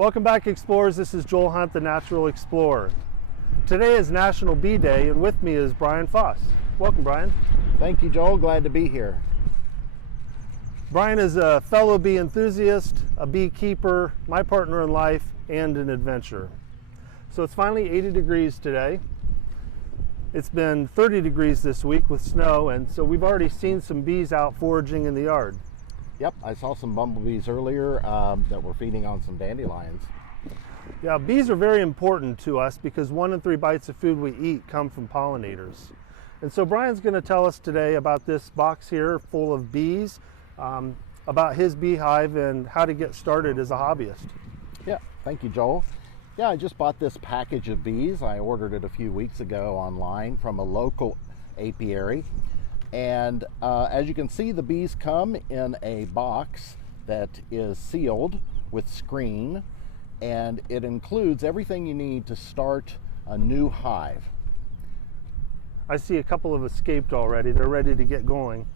Welcome back, explorers. This is Joel Hunt, the Natural Explorer. Today is National Bee Day, and with me is Brian Foss. Welcome, Brian. Thank you, Joel. Glad to be here. Brian is a fellow bee enthusiast, a beekeeper, my partner in life, and an adventurer. So it's finally 80 degrees today. It's been 30 degrees this week with snow, and so we've already seen some bees out foraging in the yard. Yep, I saw some bumblebees earlier that were feeding on some dandelions. Yeah, bees are very important to us because 1 in 3 bites of food we eat come from pollinators. And so Brian's going to tell us today about this box here full of bees, about his beehive and how to get started as a hobbyist. Yeah, thank you, Joel. Yeah, I just bought this package of bees. I ordered it a few weeks ago online from a local apiary. And as you can see, the bees come in a box that is sealed with screen, and it includes everything you need to start a new hive. I see a couple have escaped already. They're ready to get going.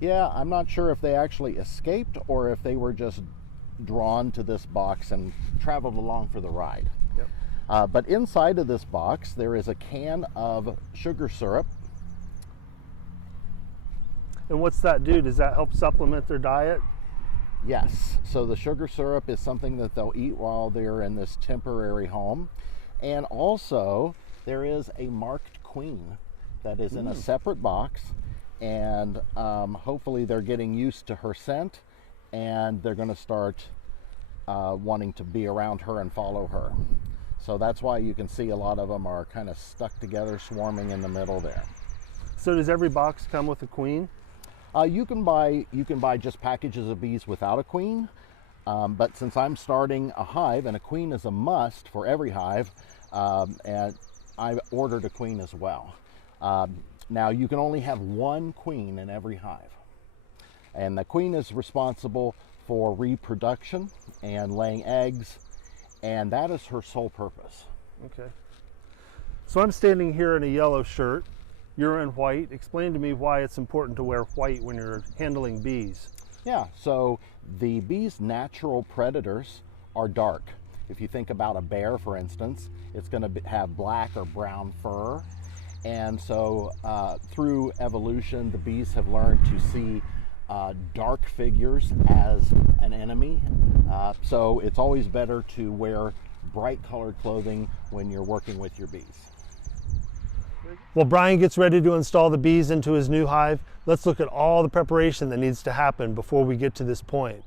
Yeah, I'm not sure if they actually escaped or if they were just drawn to this box and traveled along for the ride. Yep. But inside of this box, there is a can of sugar syrup. And what's that do? Does that help supplement their diet? Yes, so the sugar syrup is something that they'll eat while they're in this temporary home. And also, there is a marked queen that is in a separate box, and hopefully they're getting used to her scent, and they're going to start wanting to be around her and follow her. So that's why you can see a lot of them are kind of stuck together, swarming in the middle there. So does every box come with a queen? You can buy just packages of bees without a queen, but since I'm starting a hive and a queen is a must for every hive, and I ordered a queen as well. Now you can only have 1 queen in every hive, and the queen is responsible for reproduction and laying eggs, and that is her sole purpose. Okay. So I'm standing here in a yellow shirt. You're in white. Explain to me why it's important to wear white when you're handling bees. Yeah, so the bees' natural predators are dark. If you think about a bear, for instance, it's going to have black or brown fur. And so through evolution, the bees have learned to see dark figures as an enemy. So it's always better to wear bright colored clothing when you're working with your bees. While Brian gets ready to install the bees into his new hive, let's look at all the preparation that needs to happen before we get to this point.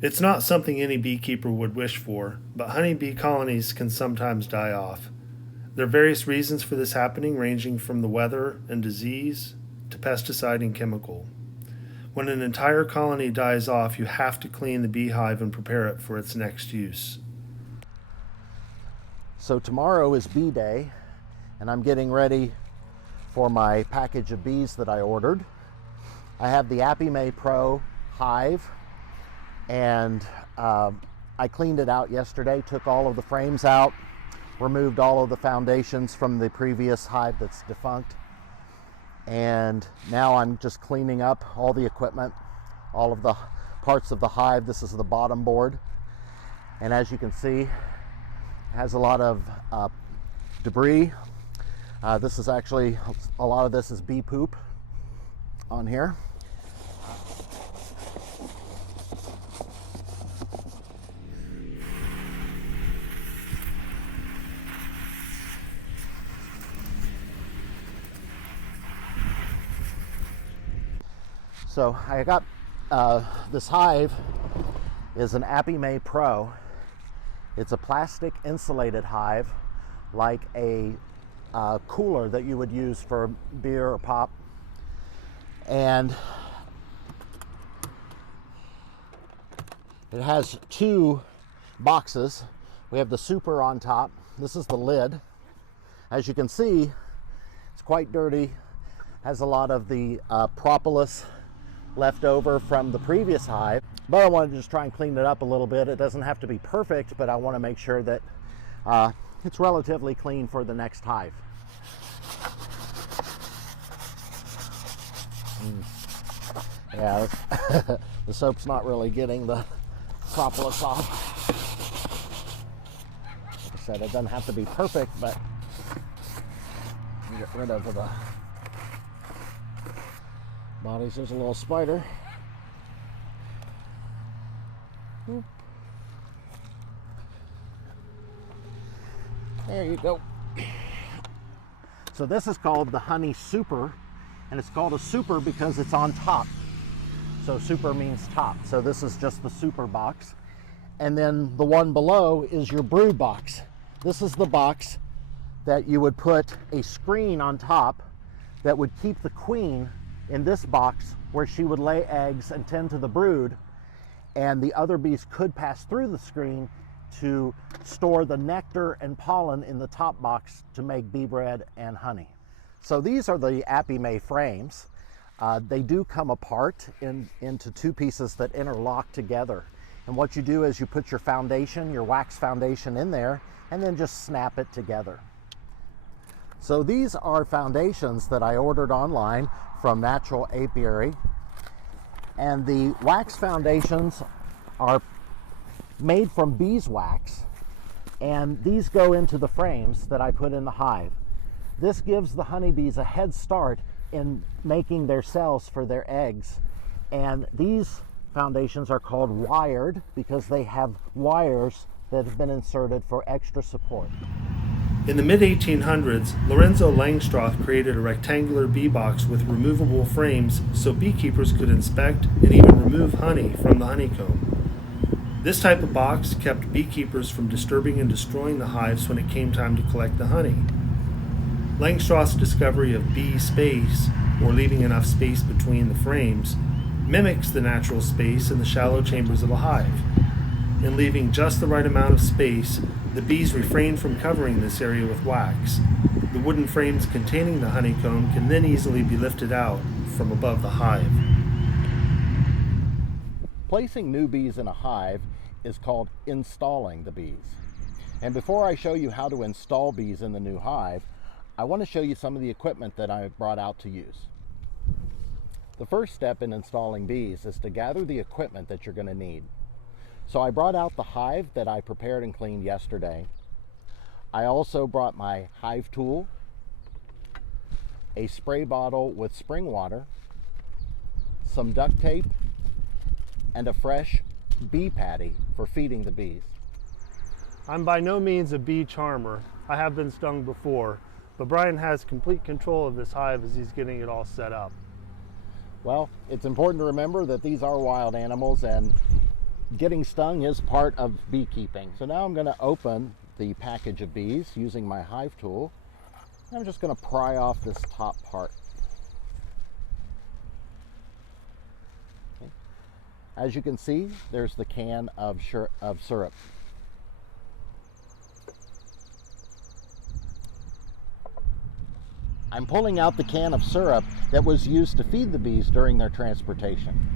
It's not something any beekeeper would wish for, but honeybee colonies can sometimes die off. There are various reasons for this happening, ranging from the weather and disease to pesticide and chemical. When an entire colony dies off, you have to clean the beehive and prepare it for its next use. So tomorrow is bee day, and I'm getting ready for my package of bees that I ordered. I have the Apimay Pro hive, and I cleaned it out yesterday, took all of the frames out, removed all of the foundations from the previous hive that's defunct, and now I'm just cleaning up all the equipment, all of the parts of the hive. This is the bottom board, and as you can see, it has a lot of debris. This is actually, a lot of this is bee poop on here. So I got, this hive is an Apimay Pro. It's a plastic insulated hive, like a cooler that you would use for beer or pop. And it has 2 boxes. We have the super on top. This is the lid. As you can see, it's quite dirty. Has a lot of the propolis left over from the previous hive, but I wanted to just try and clean it up a little bit. It doesn't have to be perfect, but I want to make sure that it's relatively clean for the next hive. Yeah, the soap's not really getting the propolis off. said, it doesn't have to be perfect, but get rid of the bodies. There's a little spider. Oop. There you go. So this is called the Honey Super, and it's called a super because it's on top. So super means top. So this is just the super box. And then the one below is your brood box. This is the box that you would put a screen on top that would keep the queen in this box where she would lay eggs and tend to the brood, and the other bees could pass through the screen to store the nectar and pollen in the top box to make bee bread and honey. So these are the Apime frames. They do come apart into two pieces that interlock together. And what you do is you put your foundation, your wax foundation in there, and then just snap it together. So these are foundations that I ordered online from Natural Apiary. And the wax foundations are made from beeswax, and these go into the frames that I put in the hive. This gives the honeybees a head start in making their cells for their eggs. And these foundations are called wired because they have wires that have been inserted for extra support. In the mid-1800s, Lorenzo Langstroth created a rectangular bee box with removable frames so beekeepers could inspect and even remove honey from the honeycomb. This type of box kept beekeepers from disturbing and destroying the hives when it came time to collect the honey. Langstroth's discovery of bee space, or leaving enough space between the frames, mimics the natural space in the shallow chambers of a hive. In leaving just the right amount of space, the bees refrain from covering this area with wax. The wooden frames containing the honeycomb can then easily be lifted out from above the hive. Placing new bees in a hive is called installing the bees. And before I show you how to install bees in the new hive, I want to show you some of the equipment that I brought out to use. The first step in installing bees is to gather the equipment that you're going to need. So I brought out the hive that I prepared and cleaned yesterday. I also brought my hive tool, a spray bottle with spring water, some duct tape, and a fresh bee patty for feeding the bees. I'm by no means a bee charmer. I have been stung before, but Brian has complete control of this hive as he's getting it all set up. Well, it's important to remember that these are wild animals and getting stung is part of beekeeping. So now I'm going to open the package of bees using my hive tool. I'm just going to pry off this top part. Okay. As you can see, there's the can of syrup. I'm pulling out the can of syrup that was used to feed the bees during their transportation.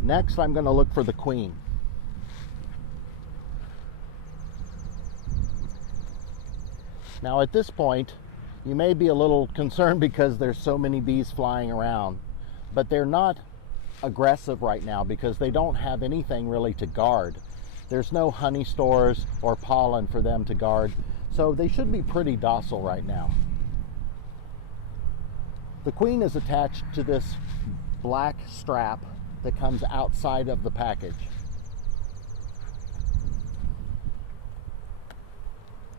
Next, I'm going to look for the queen. Now at this point, you may be a little concerned because there's so many bees flying around, but they're not aggressive right now because they don't have anything really to guard. There's no honey stores or pollen for them to guard, so they should be pretty docile right now. The queen is attached to this black strap that comes outside of the package.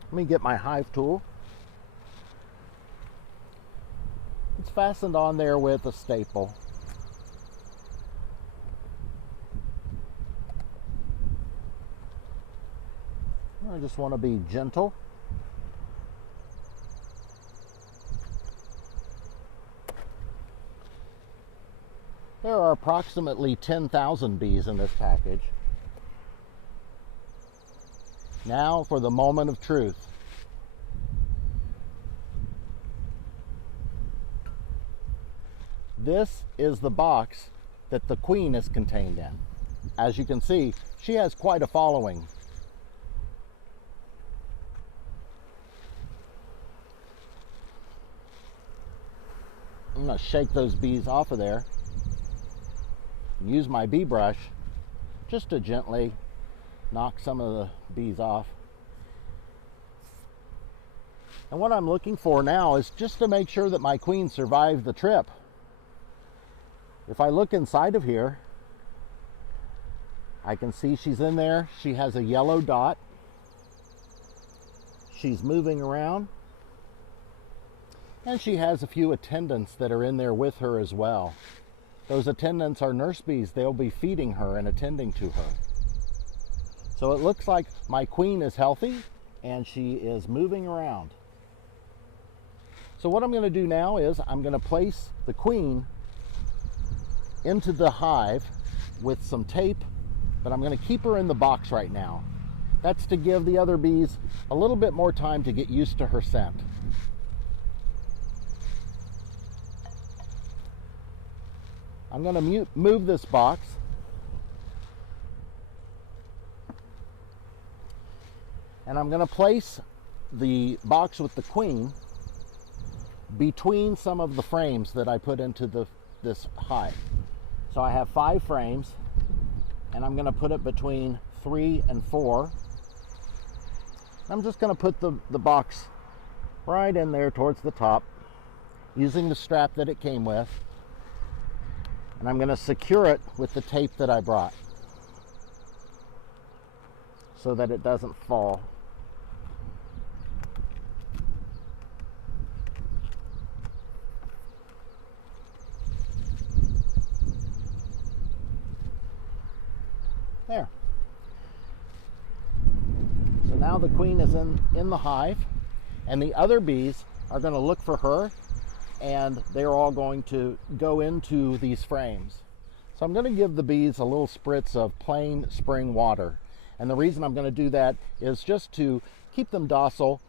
Let me get my hive tool. It's fastened on there with a staple. I just want to be gentle. There are approximately 10,000 bees in this package. Now for the moment of truth. This is the box that the queen is contained in. As you can see, she has quite a following. I'm going to shake those bees off of there. Use my bee brush just to gently knock some of the bees off. And what I'm looking for now is just to make sure that my queen survived the trip. If I look inside of here, I can see she's in there. She has a yellow dot. She's moving around. And she has a few attendants that are in there with her as well. Those attendants are nurse bees. They'll be feeding her and attending to her. So it looks like my queen is healthy and she is moving around. So what I'm going to do now is I'm going to place the queen into the hive with some tape, but I'm going to keep her in the box right now. That's to give the other bees a little bit more time to get used to her scent. I'm going to move this box. And I'm going to place the box with the queen between some of the frames that I put into this hive. So I have 5 frames, and I'm going to put it between 3 and 4. I'm just going to put the box right in there towards the top using the strap that it came with. And I'm going to secure it with the tape that I brought so that it doesn't fall. There. So now the queen is in the hive, and the other bees are going to look for her, and they're all going to go into these frames. So I'm going to give the bees a little spritz of plain spring water. And the reason I'm going to do that is just to keep them docile,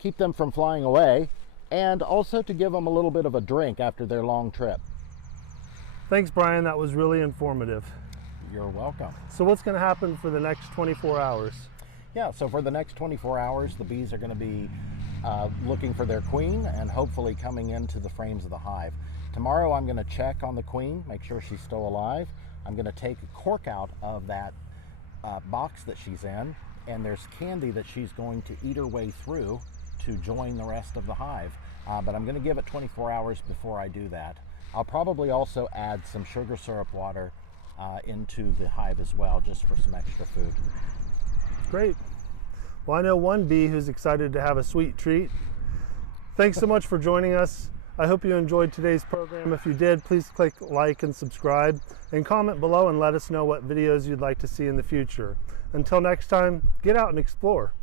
keep them from flying away, and also to give them a little bit of a drink after their long trip. Thanks, Brian. That was really informative. You're welcome. So what's going to happen for the next 24 hours? Yeah, so for the next 24 hours, the bees are going to be looking for their queen and hopefully coming into the frames of the hive. Tomorrow I'm going to check on the queen, make sure she's still alive. I'm going to take a cork out of that box that she's in, and there's candy that she's going to eat her way through to join the rest of the hive. But I'm going to give it 24 hours before I do that. I'll probably also add some sugar syrup water into the hive as well, just for some extra food. Great. Well, I know one bee who's excited to have a sweet treat. Thanks so much for joining us. I hope you enjoyed today's program. If you did, please click like and subscribe, and comment below and let us know what videos you'd like to see in the future. Until next time, get out and explore.